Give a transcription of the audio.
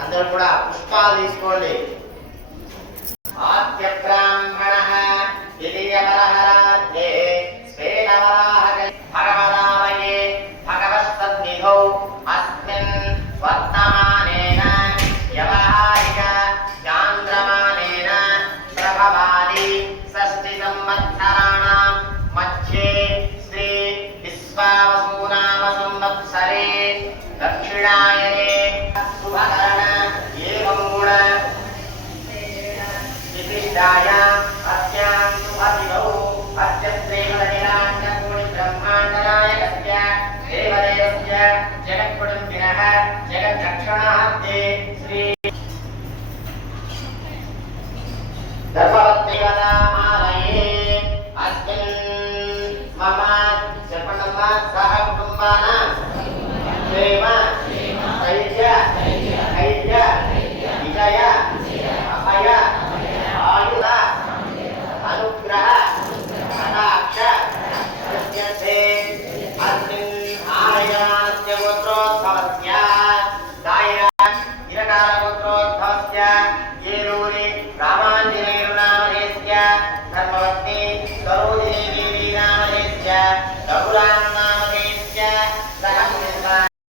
అందరూ కూడా పుష్పాలు తీసుకోండి. ఆద్య బ్రాహ్మణః ద్వితీయ వరహరాధ్యే శ్వేతవరాహ భగవదావయే భగవత్సన్నిధౌ అస్మిన్ వర్తమానేన వ్యవహారిక చాంద్రమానేన ప్రభవాది షష్ఠి సంవత్సరాణాం మధ్యే శ్రీ విశ్వావసునామ సంవత్సరే దక్షిణాయనే శుభకరణ ఏవం గుణ విశిష్టాయ అస్యాం శుభదినౌ అస్య శ్రీమదనిరాజ్ఞకోటి బ్రహ్మాండనాయకస్య దేవదేవస్య జగత్కుటుంబినః జగద్రక్షణార్థే శ్రీ దర్భవద్దేవతా ఆలయే అస్మిన్ మమ చెప్పండమ్మ సహ కుటుంబాన ప్రేమ ధైర్య ధైర్య విజయ అభయ ఆయుధ అనుగ్రహ కటాక్ష ప్రత్యర్థే అస్మిన్ ఆలయాస్య గోత్రోద్భవస్య దాయిర ఇరకాల గోత్రోద్భవస్య ఏలూరి రామాంజనేయునామధేస్య ధర్మవత్ని